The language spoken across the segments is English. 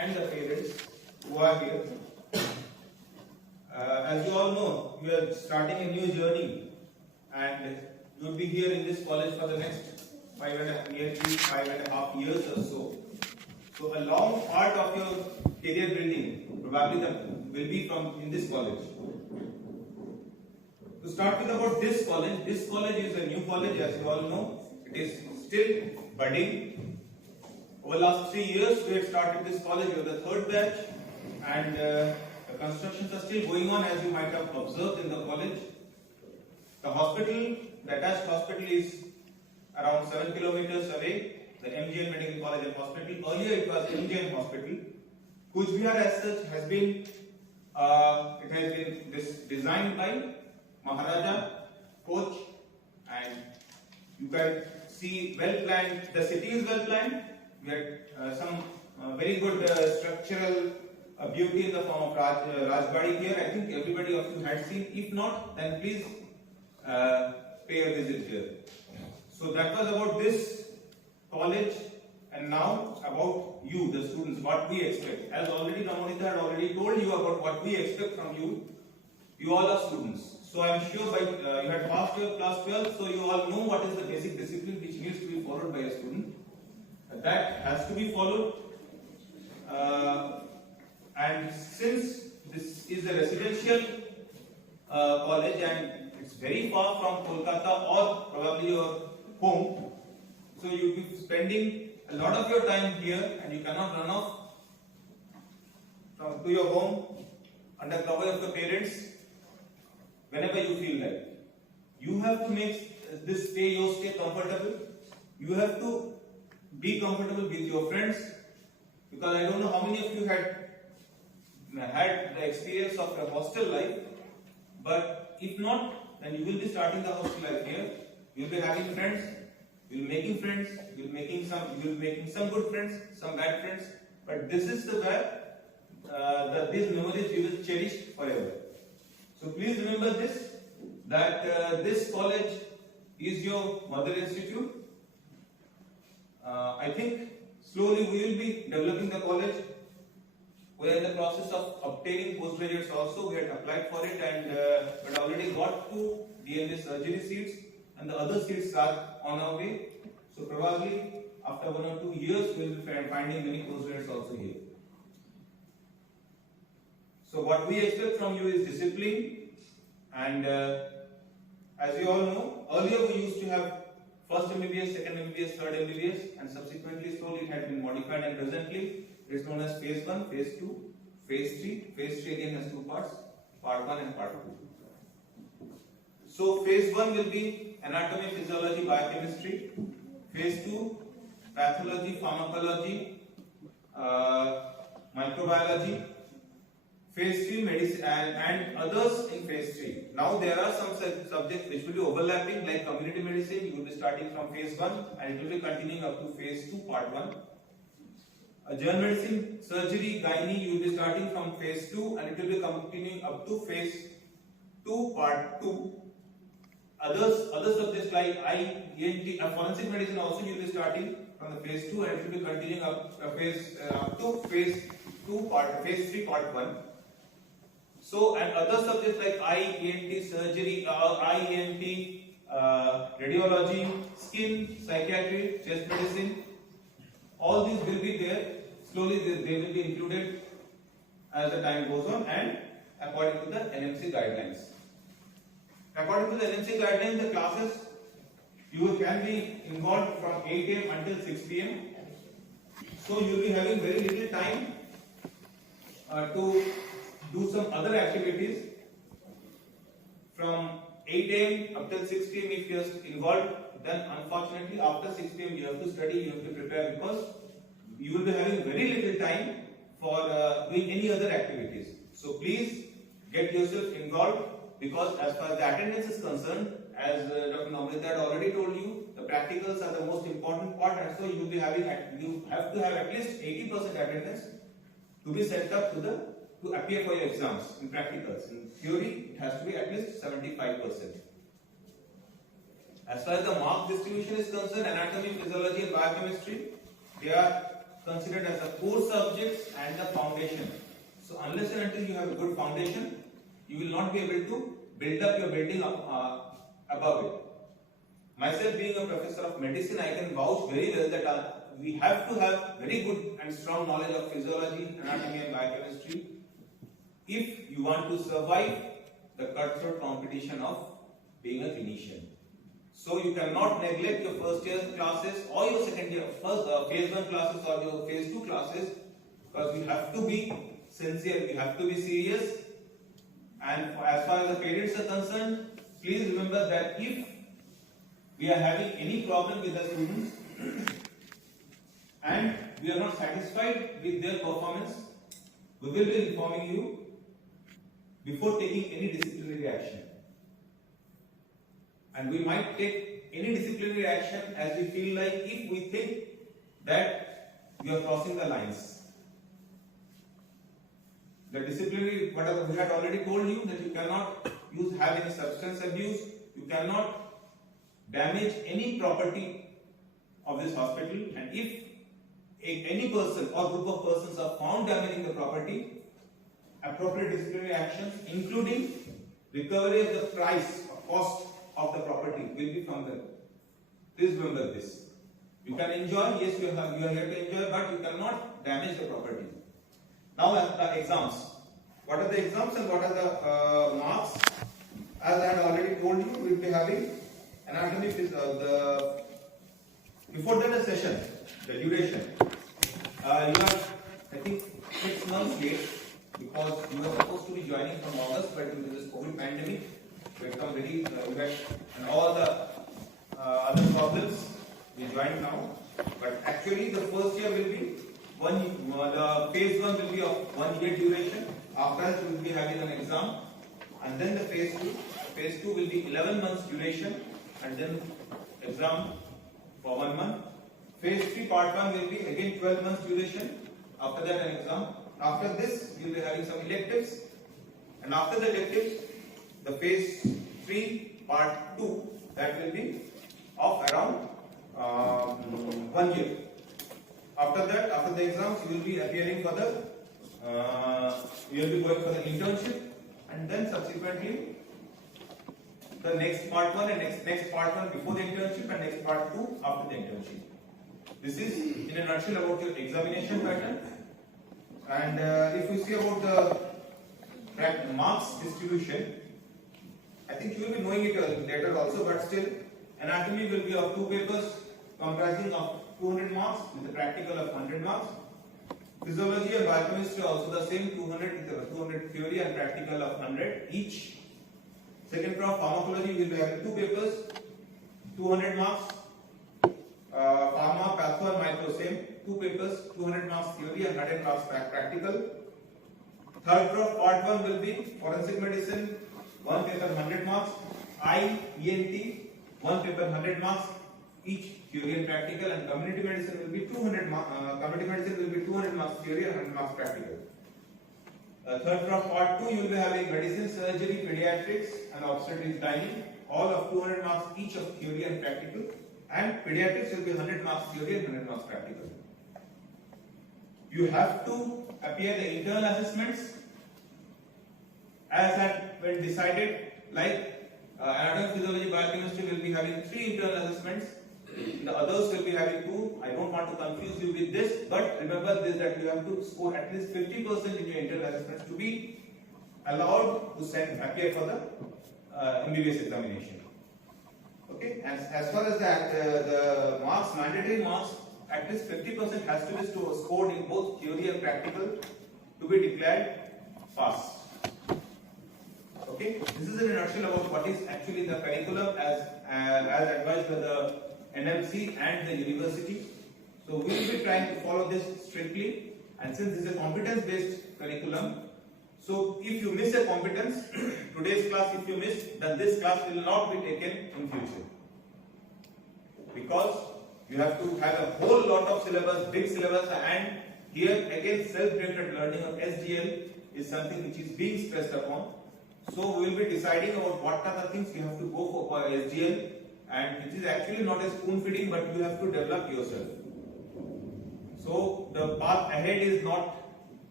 and the parents who are here. As you all know, we are starting a new journey, and you will be here in this college for the next nearly 5.5 years or so. So a long part of your career building probably will be in this college. To start with about this college is a new college, as you all know. It is still budding. Over the last 3 years, we have started this college. We are the third batch, and the constructions are still going on, as you might have observed in the college. The hospital, the attached hospital, is around 7 kilometers away. The MGN Medical College and Hospital. Earlier, it was MGN Hospital. Cooch Behar, as such, has been designed by Maharaja Coach, and you can see well planned. The city is well planned. We had some very good structural beauty in the form of Rajbari here. I think everybody of you had seen. If not, then please pay a visit here. So that was about this college, and now about you, the students, what we expect. As already Namonita had already told you about what we expect from you. You all are students. So I am sure you had passed your class 12, so you all know what is the basic discipline which needs to be followed by a student. That has to be followed. And since this is a residential college and it's very far from Kolkata or probably your home, so you'll be spending a lot of your time here, and you cannot run off to your home under cover of your parents whenever you feel like. You have to make this stay comfortable. You have to be comfortable with your friends, because I don't know how many of you had the experience of a hostel life, but if not, then you will be starting the hostel life here. You will be having friends, you will be making friends, you will be making some good friends, some bad friends, but this is the where these memories you will cherish forever. So please remember this, that this college is your mother institute. I think slowly we will be developing the college. We are in the process of obtaining postgraduates also. We had applied for it, and but already got 2 DNA surgery seats, and the other seats are on our way. So probably after 1 or 2 years, we will be finding many postgraduates also here. So what we expect from you is discipline, and as you all know, earlier we used to have first MBBS, second MBBS, third MBBS, and subsequently slowly it had been modified, and presently it is known as phase 1, phase 2, phase 3. Phase 3 again has 2 parts, part 1 and part 2. So phase 1 will be anatomy, physiology, biochemistry. Phase 2, pathology, pharmacology, microbiology. Phase 3, medicine and others in phase 3. Now there are some subjects which will be overlapping, like community medicine. You will be starting from phase 1 and it will be continuing up to phase 2, part 1. General medicine, surgery, gynae, you will be starting from phase 2 and it will be continuing up to phase 2, part 2. Other subjects like eye, ENT, forensic medicine also you will be starting from the phase 2 and it will be continuing up to phase 3, part 1. So, and other subjects like eye, ENT, surgery, eye, ENT, radiology, skin, psychiatry, chest medicine, all these will be there. Slowly they will be included as the time goes on and according to the NMC guidelines. According to the NMC guidelines, the classes you can be involved from 8 AM until 6 PM. So you will be having very little time to do some other activities. From 8 AM up till 6 PM if you are involved, then unfortunately after 6 PM you have to study, you have to prepare, because you will be having very little time for doing any other activities. So please get yourself involved, because as far as the attendance is concerned, as Dr. Namrita had already told you, the practicals are the most important part, and so you have to have at least 80% attendance to be set up to appear for your exams in practicals. In theory, it has to be at least 75%. As far as the mark distribution is concerned, anatomy, physiology and biochemistry, they are considered as the core subjects and the foundation. So unless and until you have a good foundation, you will not be able to build up your building up, above it. Myself being a professor of medicine, I can vouch very well that we have to have very good and strong knowledge of physiology, anatomy and biochemistry if you want to survive the cutthroat competition of being a clinician. So you cannot neglect your first year classes or your second year, phase 1 classes or your phase 2 classes, because we have to be sincere, we have to be serious. And as far as the parents are concerned, please remember that if we are having any problem with the students and we are not satisfied with their performance, we will be informing you before taking any disciplinary action. And we might take any disciplinary action as we feel like, if we think that we are crossing the lines. The disciplinary, whatever we had already told you, that you cannot have any substance abuse, you cannot damage any property of this hospital, and if any person or group of persons are found damaging the property, appropriate disciplinary actions, including recovery of the price or cost of the property, will be from them. Please remember this. You can enjoy, yes, you are here to enjoy, but you cannot damage the property. Now the exams. What are the exams and what are the marks? As I had already told you, we will be having anatomy, before that the session, the duration. You are, I think, 6 months late, because you were supposed to be joining from August, but due to this COVID pandemic, we have come very and all the other problems, we joined now. But actually, the first year will be the phase 1 will be of 1 year duration. After that, we will be having an exam, and then the phase 2. Phase 2 will be 11 months duration, and then exam for 1 month. Phase 3 part 1 will be again 12 months duration. After that, an exam. After this, we will be having some electives, and after the electives, the phase 3 part 2, that will be of around 1 year. After that, after the exams, you will be appearing for the, you will be going for the internship, and then subsequently the next part 1 and next part 1 before the internship, and next part 2 after the internship. This is in a nutshell about your examination pattern. And if we see about the marks distribution, I think you will be knowing it later also, but still, anatomy will be of 2 papers comprising of 200 marks with a practical of 100 marks. Physiology and biochemistry also the same, 200 theory and practical of 100 each. Second prof pharmacology will be having 2 papers, 200 marks. Pharma, patho and micro same, 2 papers, 200 marks theory and 100 marks practical. Third prof part 1 will be forensic medicine, 1 paper 100 marks. ENT, 1 paper 100 marks each, theory and practical. And community medicine will be 200 marks. Community medicine will be 200 marks theory and 100 marks practical. Third prof part 2, you will be having medicine, surgery, pediatrics and obstetrics gynae, all of 200 marks each of theory and practical. And pediatrics will be 100 marks theory and 100 marks practical. You have to appear the internal assessments as had when decided, like anatomy, physiology, biochemistry will be having 3 internal assessments. The others will be having 2. I don't want to confuse you with this, but remember this, that you have to score at least 50% in your internal assessments to be allowed to appear for the MBBS examination. Okay, and as far as the marks, mandatory marks, at least 50% has to be scored in both theory and practical to be declared pass. Okay, this is in a nutshell about what is actually the curriculum as advised by the NMC and the university. So we will be trying to follow this strictly, and since this is a competence-based curriculum, so if you miss a competence, today's class if you miss, then this class will not be taken in future. Because you have to have a whole lot of syllabus, big syllabus, and here again self-directed learning of SDL is something which is being stressed upon. So we will be deciding about what are the things you have to go for SDL, and which is actually not a spoon feeding, but you have to develop yourself. So So the path ahead is not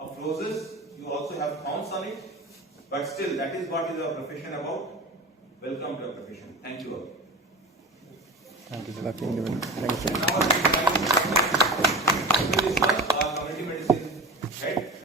of roses. You also have thorns on it. But still, that is what is our profession about. Welcome to our profession. Thank you all. Thank you, sir. Thank you. Now,